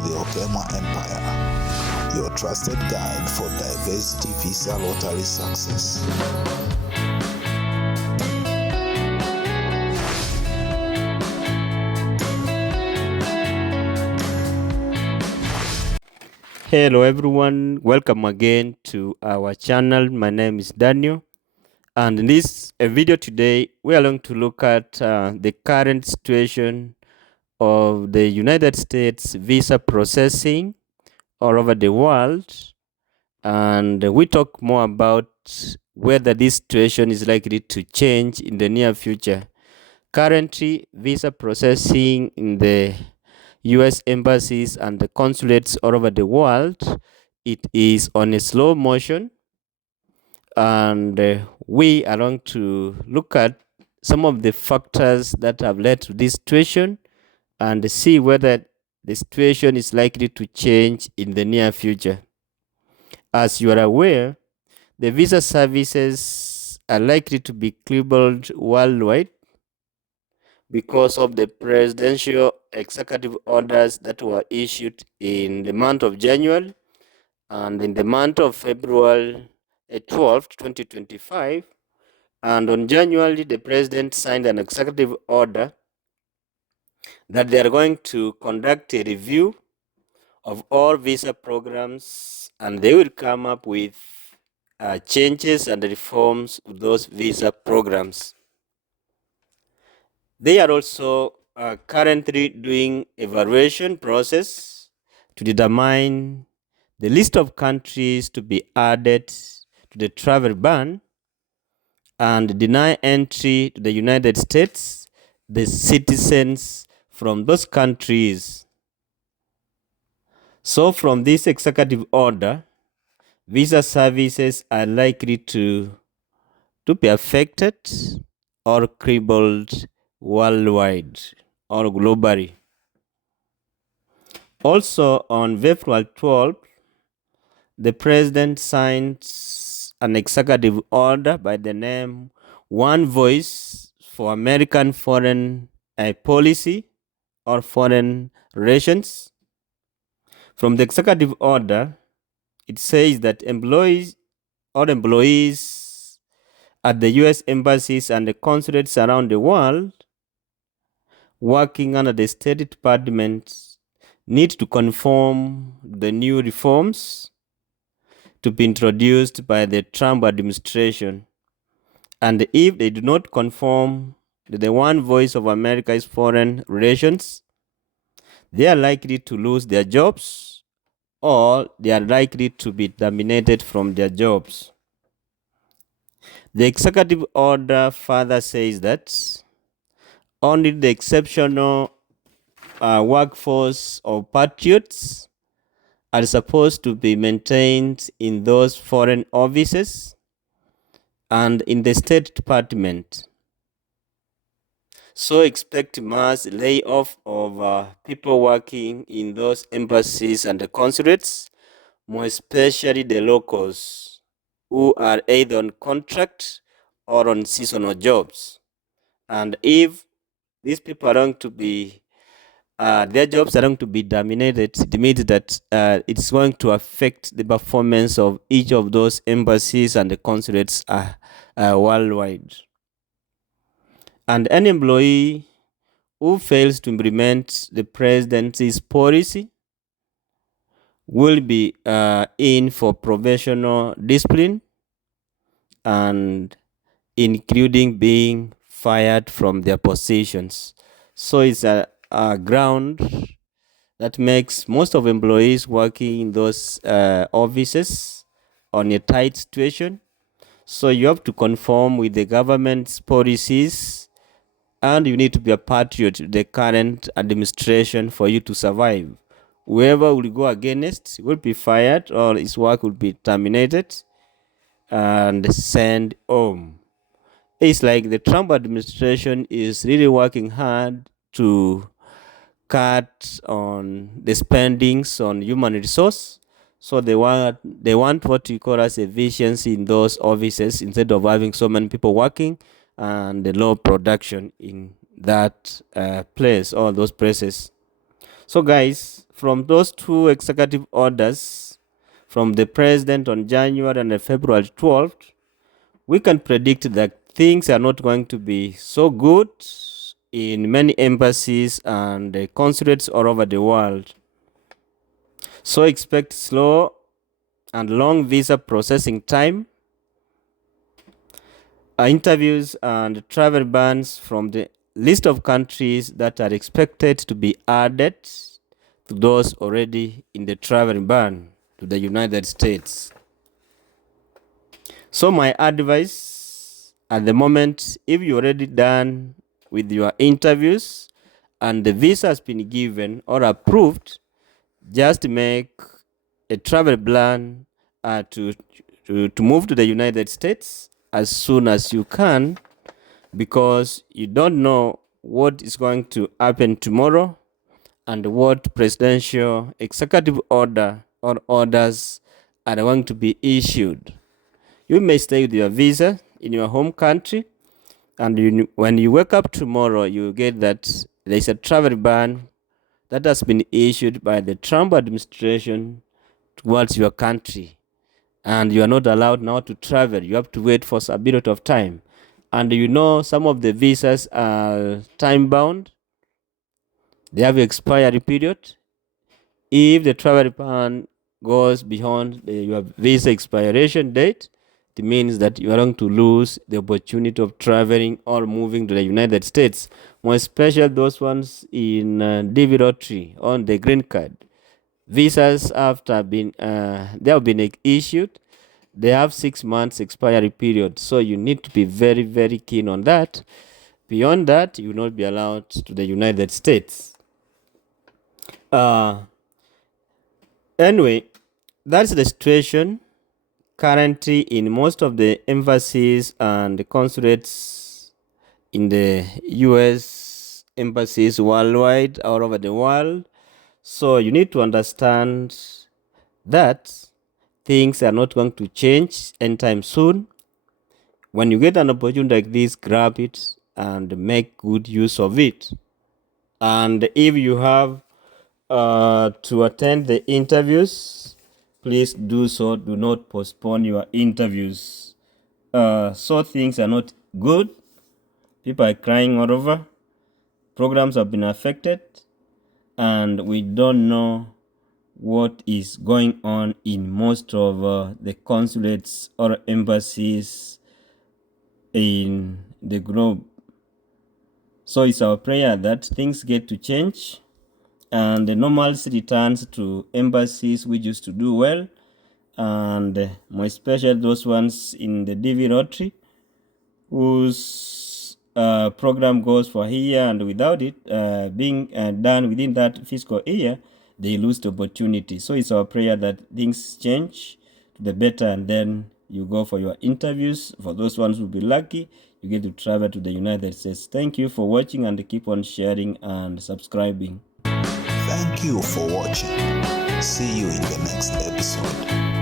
the Okema Empire, your trusted guide for diversity visa lottery success. Hello everyone, welcome again to our channel. My name is Daniel, and in this video today we are going to look at the current situation of the United States visa processing all over the world, and we talk more about whether this situation is likely to change in the near future. Currently, visa processing in the US embassies and the consulates all over the world, it is on a slow motion, and we are going to look at some of the factors that have led to this situation and see whether the situation is likely to change in the near future. As you are aware, the visa services are likely to be crippled worldwide because of the presidential executive orders that were issued in the month of January and in the month of February 12, 2025. And on January, the president signed an executive order that they are going to conduct a review of all visa programs, and they will come up with changes and reforms to those visa programs. They are also currently doing evaluation process to determine the list of countries to be added to the travel ban and deny entry to the United States the citizens from those countries. So from this executive order, visa services are likely to be affected or crippled worldwide or globally. Also on February 12, the president signed an executive order by the name One Voice for American Foreign Policy or Foreign Relations. From the executive order, it says that employees at the US embassies and the consulates around the world working under the State Department need to conform the new reforms to be introduced by the Trump administration. And if they do not conform to the One Voice of America's foreign relations, they are likely to lose their jobs or they are likely to be terminated from their jobs. The executive order further says that only the exceptional workforce of patriots are supposed to be maintained in those foreign offices and in the State Department. So expect mass layoff of people working in those embassies and the consulates, more especially the locals who are either on contract or on seasonal jobs. And if these people are going to be their jobs are going to be dominated, it means that it's going to affect the performance of each of those embassies and the consulates worldwide. And any employee who fails to implement the presidency's policy will be in for professional discipline, and including being fired from their positions. So it's a ground that makes most of employees working in those offices on a tight situation. So you have to conform with the government's policies, and you need to be a patriot to the current administration for you to survive. Whoever will go against will be fired or his work will be terminated and sent home. It's like the Trump administration is really working hard to cut on the spendings on human resource. So they want what you call as efficiency in those offices instead of having so many people working and the low production in that place or those places. So guys, from those two executive orders from the president on January and February 12th, we can predict that things are not going to be so good in many embassies and consulates all over the world. So expect slow and long visa processing time, interviews and travel bans from the list of countries that are expected to be added to those already in the travel ban to the United States. So my advice at the moment, if you're already done with your interviews and the visa has been given or approved, just make a travel plan to move to the United States as soon as you can, because you don't know what is going to happen tomorrow and what presidential executive order or orders are going to be issued. You may stay with your visa in your home country, and when you wake up tomorrow, you get that there's a travel ban that has been issued by the Trump administration towards your country, and you are not allowed now to travel. You have to wait for a period of time. And some of the visas are time bound, they have expiry period. If the travel ban goes beyond your visa expiration date, it means that you are going to lose the opportunity of traveling or moving to the United States, more especially those ones in DV lottery on the green card. Visas after they have been issued, they have 6 months expiry period, so you need to be very, very keen on that. Beyond that, you will not be allowed to the United States. Anyway, that's the situation currently in most of the embassies and the consulates in the US embassies worldwide, all over the world. So you need to understand that things are not going to change anytime soon. When you get an opportunity like this, grab it and make good use of it. And if you have to attend the interviews, please do so. Do not postpone your interviews. So things are not good. People are crying all over. Programs have been affected, and we don't know what is going on in most of the consulates or embassies in the globe. So it's our prayer that things get to change and the normalcy returns to embassies which used to do well, and more especially those ones in the DV lottery whose program goes for a year, and without it being done within that fiscal year, they lose the opportunity. So it's our prayer that things change to the better, and then you go for your interviews. For those ones who will be lucky, you get to travel to the United States. Thank you for watching, and keep on sharing and subscribing. Thank you for watching. See you in the next episode.